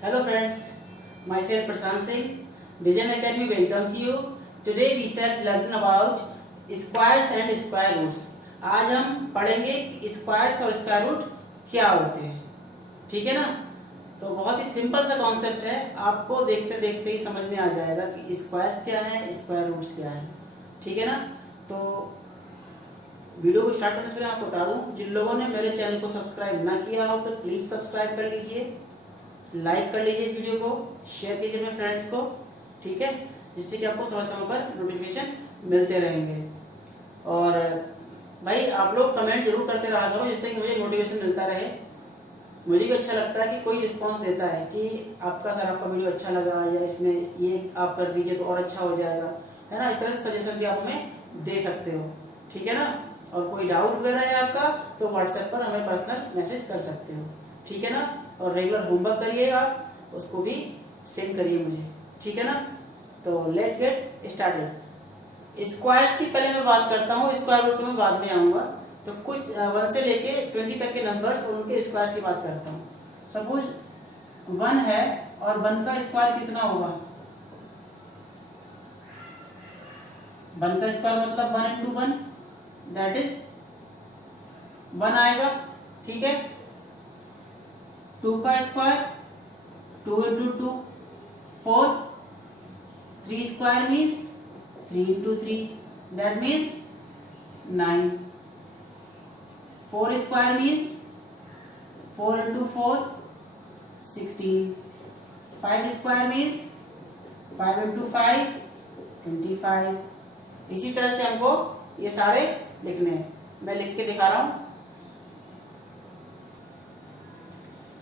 Hello friends, myself Prashant Singh. Vision Academy welcomes you. Today we shall learn about squares and square roots. आज हम पढ़ेंगे squares और square root क्या होते हैं, ठीक है ना। तो बहुत ही सिंपल सा कॉन्सेप्ट है, आपको देखते देखते ही समझ में आ जाएगा कि स्क्वायर्स क्या है, स्क्वायर रूट्स क्या है, ठीक है ना। तो वीडियो को स्टार्ट करने से पहले आपको बता दूं, जिन लोगों ने मेरे चैनल को सब्सक्राइब ना किया हो तो प्लीज़ सब्सक्राइब कर लीजिए, लाइक कर लीजिए इस वीडियो को, शेयर कीजिए अपने फ्रेंड्स को, ठीक है, जिससे कि आपको समय समय पर नोटिफिकेशन मिलते रहेंगे। और भाई आप लोग कमेंट जरूर करते रहा करो, जिससे कि मुझे मोटिवेशन मिलता रहे। मुझे भी अच्छा लगता है कि कोई रिस्पांस देता है कि आपका सर आपका वीडियो अच्छा लगा, या इसमें ये आप कर दीजिए तो और अच्छा हो जाएगा, है ना। इस तरह से सजेशन भी आप हमें दे सकते हो, ठीक है ना। और कोई डाउट वगैरह है आपका तो व्हाट्सएप पर हमें पर्सनल मैसेज कर सकते हो, ठीक है ना। और रेगुलर होमवर्क करिएगा, उसको भी सेंड करिए मुझे, ठीक है ना। तो लेट गेट स्टार्टेड। स्क्वायर्स की पहले मैं बात करता हूँ, स्क्वायर रूट में बाद में आऊँगा। तो कुछ 1 से लेके 20 तक के नंबर्स और उनके स्क्वायर्स की बात करता हूँ। सपोज 1 है और 1 का स्क्वायर कितना होगा। 1 का स्क्वायर मतलब 1 इंटू 1 दैट इज 1 आएगा, ठीक है। 2 का square 2 into 2 4, 3 square means 3 into 3 that means 9। 4 square means 4 into 4 16। 5 square means 5 into 5 25। इसी तरह से हमको ये सारे लिखने हैं, मैं लिख के दिखा रहा हूं।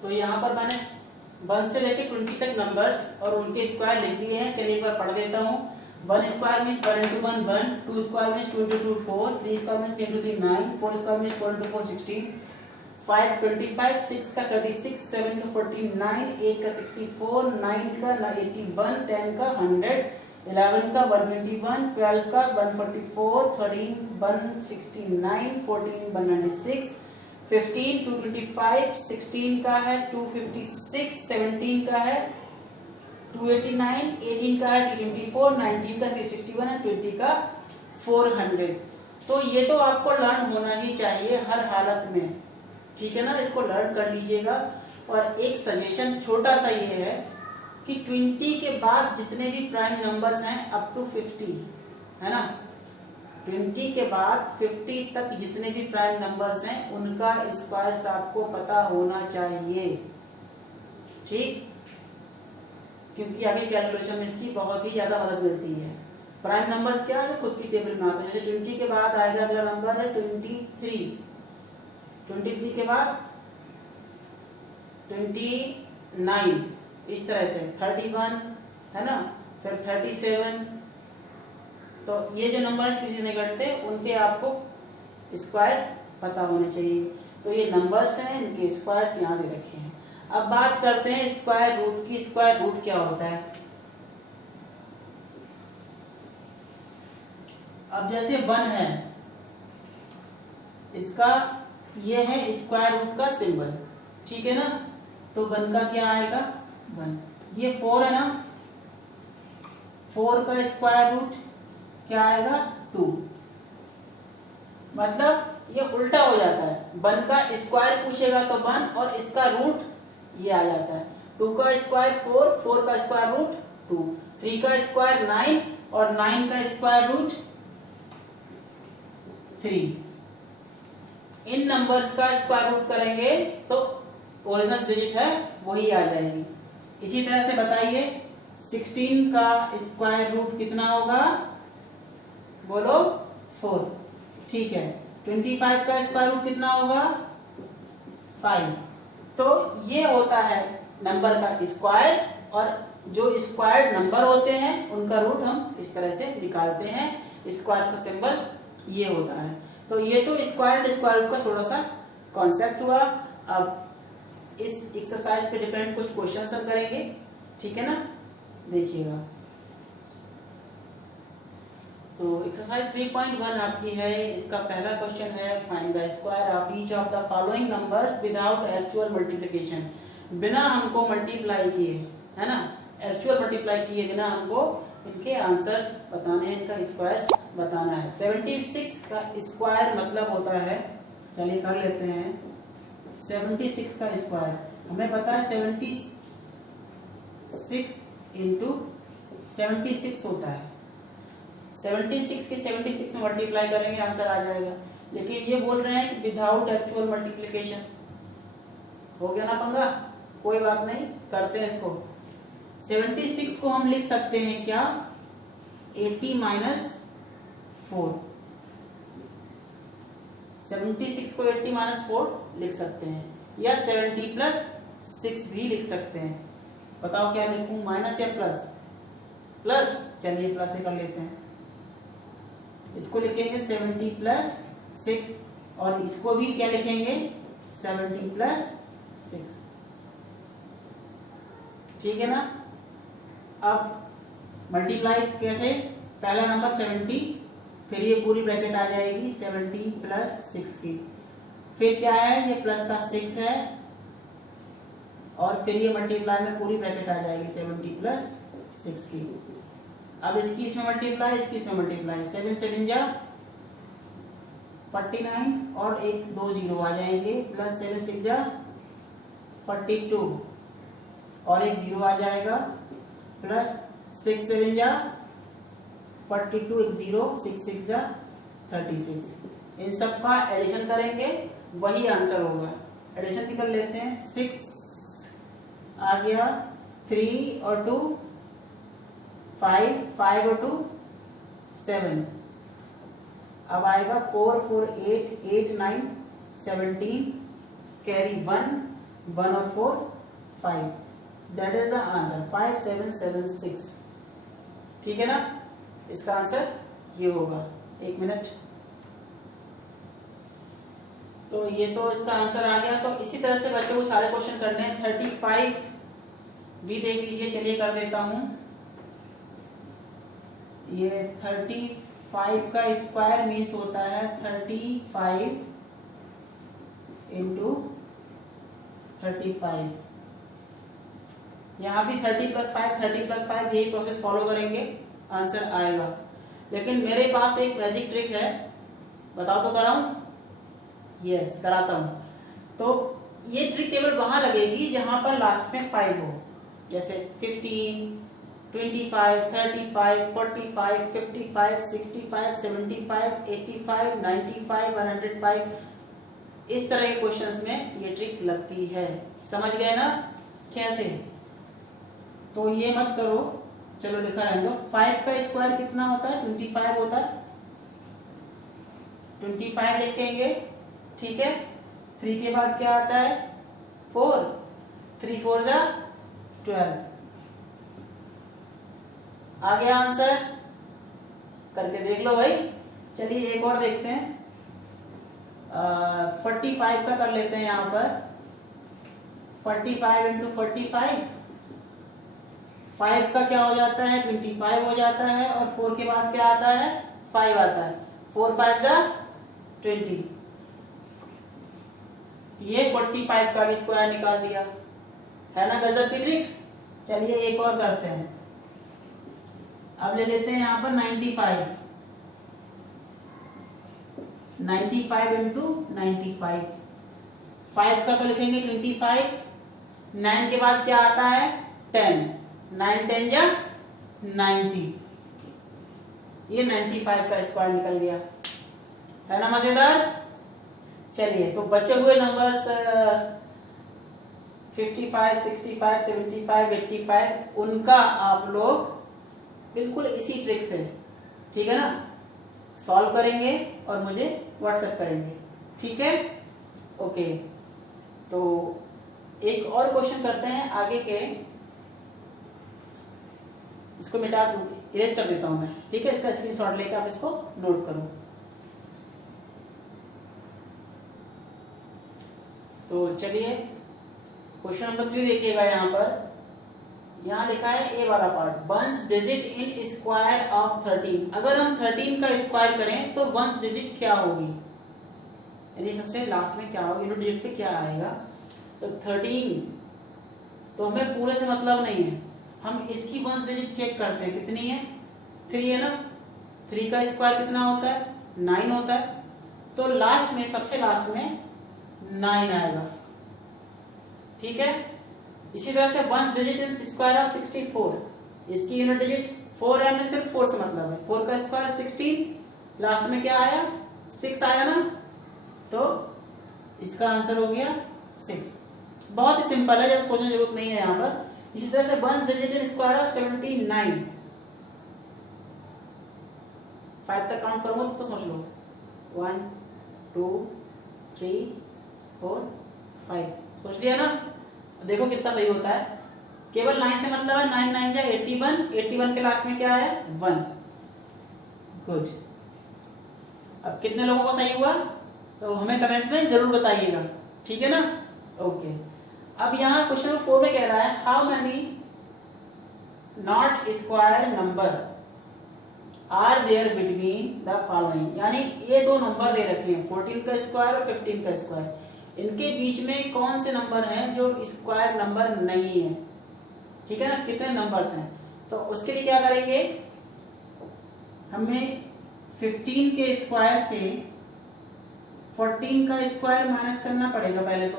तो यहाँ पर मैंने 1 से लेके 20 तक नंबर्स और उनके स्क्वायर लिख दिए हैं। चलिए एक बार पढ़ देता हूँ। 1 square means 1 into 1 1, 2 square means 2 into 2 4, 3 square means 3 into 3 9, 4 square means 4 into 4 16, 5 25, 6 का 36, 7 का 49, 8 का 64, 9 का 81, 10 का 100, 11 का 121, 12 का 144, 13 169, 14 196, 15 225, 16 का है 256, 17 का है 289, 18 का है 324, 19 का 361 और 20 का 400। तो ये तो आपको लर्न होना ही चाहिए हर हालत में, ठीक है ना। इसको लर्न कर लीजिएगा। और एक सजेशन छोटा सा ये है कि 20 के बाद जितने भी प्राइम नंबर्स हैं अप टू 50, है ना, 20 के बाद 50 तक जितने भी प्राइम नंबर्स हैं उनका स्क्वायर्स आपको पता होना चाहिए, ठीक। क्योंकि आगे कैलकुलेशन में इसकी बहुत ही ज्यादा मदद मिलती है। प्राइम नंबर्स क्या है, खुद की टेबल में आते हैं। जैसे 20 के बाद आएगा अगला नंबर है 23, 23 के बाद 29, इस तरह से 31, है ना, फिर 37। तो ये जो नंबर किसी से घटते उनके आपको स्क्वायर्स पता होने चाहिए। तो ये नंबर्स हैं, इनके स्क्वायर्स यहाँ दे रखे हैं। अब बात करते हैं स्क्वायर रूट की। स्क्वायर रूट क्या होता है। अब जैसे 1 है, इसका ये है स्क्वायर रूट का सिंबल, ठीक है ना। तो 1 का क्या आएगा 1। ये 4 है ना, 4 का स्क्वायर रूट क्या आएगा 2। मतलब ये उल्टा हो जाता है, 1 का स्क्वायर पूछेगा तो 1 और इसका रूट ये आ जाता है। 2 का स्क्वायर 4, 4 का स्क्वायर रूट 2, 3 का स्क्वायर 9 और 9 का स्क्वायर रूट 3। इन नंबर्स का स्क्वायर रूट करेंगे तो ओरिजिनल डिजिट है वही आ जाएगी। इसी तरह से बताइए 16 का स्क्वायर रूट कितना होगा, बोलो 4, ठीक है। 25 का स्क्वायर रूट कितना होगा 5। तो ये होता है नंबर का स्क्वायर, और जो स्क्वायर्ड नंबर होते हैं उनका रूट हम इस तरह से निकालते हैं। स्क्वायर का सिंबल ये होता है। तो ये तो स्क्वायर्ड स्क्वायर रूट का थोड़ा सा कॉन्सेप्ट हुआ। अब इस एक्सरसाइज पे डिपेंड कुछ क्वेश्चन हम करेंगे, ठीक है ना, देखिएगा। तो एक्सरसाइज 3.1 आपकी है। इसका पहला क्वेश्चन है, find the square of each of the following numbers without actual multiplication. बिना हमको मल्टीप्लाई किए, है ना, एक्चुअल मल्टीप्लाई किए बिना हमको इनके आंसर्स बताने हैं, इनका स्क्वायर बताना है। 76 का स्क्वायर मतलब होता है, चलिए कर लेते हैं, 76 का स्क्वायर हमें पता है 76 इंटू 76 होता है। 76 के 76 में मल्टीप्लाई करेंगे आंसर आ जाएगा, लेकिन ये बोल रहे हैं कि विदाउट एक्चुअल मल्टीप्लिकेशन। हो गया ना पंगा, कोई बात नहीं, करते हैं इसको। 76 को हम लिख सकते हैं क्या, 80 माइनस 4। 76 को 80 माइनस 4 लिख सकते हैं, या 70 प्लस 6 भी लिख सकते हैं। बताओ क्या लिखूं, माइनस या प्लस? प्लस, चलिए प्लस से कर लेते हैं। इसको लिखेंगे 70 प्लस 6 और इसको भी क्या लिखेंगे, 70 प्लस 6। ठीक है ना। अब मल्टीप्लाई कैसे, पहला नंबर 70, फिर ये पूरी ब्रैकेट आ जाएगी 70 प्लस 6 की, फिर क्या है, ये प्लस का 6 है, और फिर ये मल्टीप्लाई में पूरी ब्रैकेट आ जाएगी 70 प्लस 6 की। अब इसकी इसमें मल्टीप्लाई, इसकी इसमें मल्टीप्लाई, 7 7 जा 49 और एक 2 जीरो आ जाएंगे, प्लस 7 6 जा 42 और एक जीरो आ जाएगा, प्लस 6 7 जा 42 एक जीरो, 6 6 जा 36। इन सब का एडिशन करेंगे, वही आंसर होगा। एडिशन भी कर लेते हैं, 6 आ गया, 3 और 2 5, 5 और 2 7, अब आएगा 4 4 8, 8 9 17, कैरी 1, 1 और 4 5, दैट इज द आंसर 5 7 7 6। ठीक है ना, इसका आंसर ये होगा। एक मिनट, तो ये तो इसका आंसर आ गया। तो इसी तरह से बच्चों को सारे क्वेश्चन करने हैं। 35 भी देख लीजिए, चलिए कर देता हूं। ये 35 का स्क्वायर मीन्स होता है 35 इंटू 35। यहाँ भी 30 प्लस 5, 30 प्लस 5, यही प्रोसेस फॉलो करेंगे, आंसर आएगा। लेकिन मेरे पास एक मैजिक ट्रिक है, बताओ तो कराऊं? यस, कराता हूं। तो ये ट्रिक केवल वहां लगेगी जहां पर लास्ट में 5 हो, जैसे 15, 25, 35, 45, 55, 65, 75, 85, 95, 105, इस तरह के क्वेश्चंस में ये ट्रिक लगती है। समझ गए ना कैसे? तो ये मत करो, चलो लिखा रहने दो। 5 का स्क्वायर कितना होता है, 25 होता है, 25 लिखेंगे। ठीक है, 3 के बाद क्या आता है, 4, 3 4 जा 12। आ गया आंसर, करके देख लो भाई। चलिए एक और देखते हैं, 45 का कर लेते हैं। यहाँ पर 45 इंटू 45, 5 का क्या हो जाता है, 25 हो जाता है, और 4 के बाद क्या आता है, 5 आता है, 4 5 जा 20। ये 45 का भी स्क्वायर निकाल दिया, है ना गजब की ट्रिक। चलिए एक और करते हैं। अब ले लेते हैं यहाँ पर 95, 95 इंटू 95, 5 का तो लिखेंगे 25, 9 के बाद क्या आता है, 10, 9 10 जा 90, ये 95 का स्क्वायर निकल गया, है ना मजेदार। चलिए तो बचे हुए नंबर्स 55, 65, 75, 85, उनका आप लोग बिल्कुल इसी ट्रिक से, ठीक है ना, सॉल्व करेंगे और मुझे व्हाट्सएप करेंगे। ठीक है, ओके। तो एक और क्वेश्चन करते हैं आगे के, इसको मिटा इरेज कर देता हूं मैं। ठीक है, इसका स्क्रीनशॉट लेकर आप इसको नोट करो। तो चलिए क्वेश्चन नंबर 3 देखिएगा। यहाँ लिखा है ए वाला part, ones digit in square of 13। अगर हम 13 का स्क्वायर करें तो वंस डिजिट क्या होगी, यानी सबसे लास्ट में क्या होगी, यूनिट डिजिट पे क्या आएगा। तो 13 तो हमें पूरे से मतलब नहीं है, हम इसकी वंस डिजिट चेक करते हैं कितनी है, 3 है ना। 3 का स्क्वायर कितना होता है, 9 होता है। तो लास्ट में, सबसे लास्ट में 9 आएगा, ठीक है। इसी तरह से ones digit in square of 64, इसकी यूनिट डिजिट 4 है, हमें सिर्फ 4 से मतलब है। 4 का स्क्वायर 16, लास्ट में क्या आया, 6 आया ना, तो इसका आंसर हो गया 6। बहुत ही सिंपल है, जब सोचने की जरूरत नहीं है यहाँ पर। इसी तरह से ones digit in square of 79, 5 तक काउंट करूंगा तो सोच लो, 1 2 3 4 5, सोच लिया ना। देखो कितना सही होता है, केवल 9 से मतलब है, 9 9 जा 81, 81 के लास्ट में क्या है, 1। गुड। अब कितने लोगों को सही हुआ तो हमें कमेंट में जरूर बताइएगा, ठीक है ना। ओके, अब यहाँ क्वेश्चन नंबर 4 में कह रहा है how many not square number are there between the following, यानी ये दो नंबर दे रखे हैं, 14 का स्क्वायर और 15 का स्क्वायर, इनके बीच में कौन से नंबर हैं जो स्क्वायर नंबर नहीं है, ठीक है ना। कितने नंबर्स हैं, तो उसके लिए क्या करेंगे, हमें 15 के स्क्वायर से 14 का स्क्वायर माइनस करना पड़ेगा पहले तो,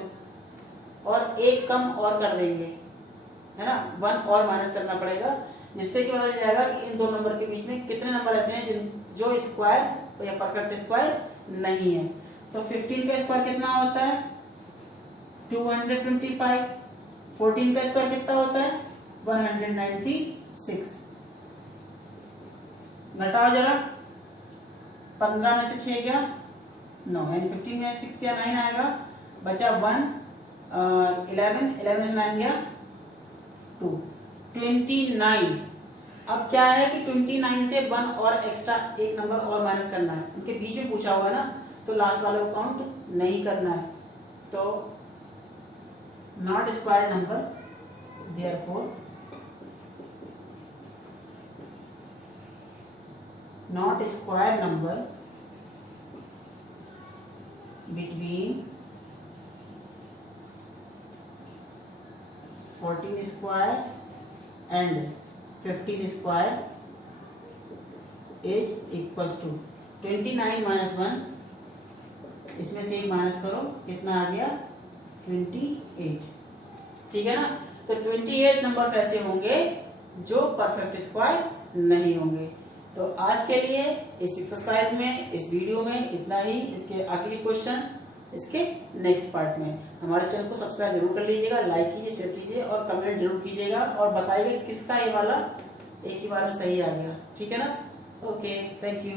और एक कम और कर देंगे, है ना, 1 और माइनस करना पड़ेगा, जिससे कि पता जाएगा कि इन दो नंबर के बीच में कितने नंबर ऐसे हैं जो स्क्वायर या परफेक्ट स्क्वायर नहीं है। तो 15 का स्क्वायर कितना होता है, 225, 14 का स्क्वायर कितना होता है, 196। घटाओ जरा, 15 में से 6 गया 9, यानी 15 में 6 गया 9 आएगा, बचा 1, 11 में 9 गया 2, 29। अब क्या है कि 29 से 1 और एक्स्ट्रा एक नंबर और माइनस करना है, उनके बीच में पूछा हुआ है ना, तो लास्ट वाले को काउंट नहीं करना है। तो not square number, therefore not square number between 14 square and 15 square is equals to 29 minus 1, इसमें से एक माइनस करो, कितना आ गया 28, ठीक है ना। तो 28 नंबर्स ऐसे होंगे जो परफेक्ट स्क्वायर नहीं होंगे। तो आज के लिए इस एक्सरसाइज में, इस वीडियो में इतना ही। इसके आखिरी क्वेश्चंस इसके नेक्स्ट पार्ट में। हमारे चैनल को सब्सक्राइब जरूर कर लीजिएगा, लाइक कीजिए, शेयर कीजिए और कमेंट जरूर कीजिएगा, और बताइए किसका ये वाला एक ही बार में सही आ गया, ठीक है ना। Okay, thank you.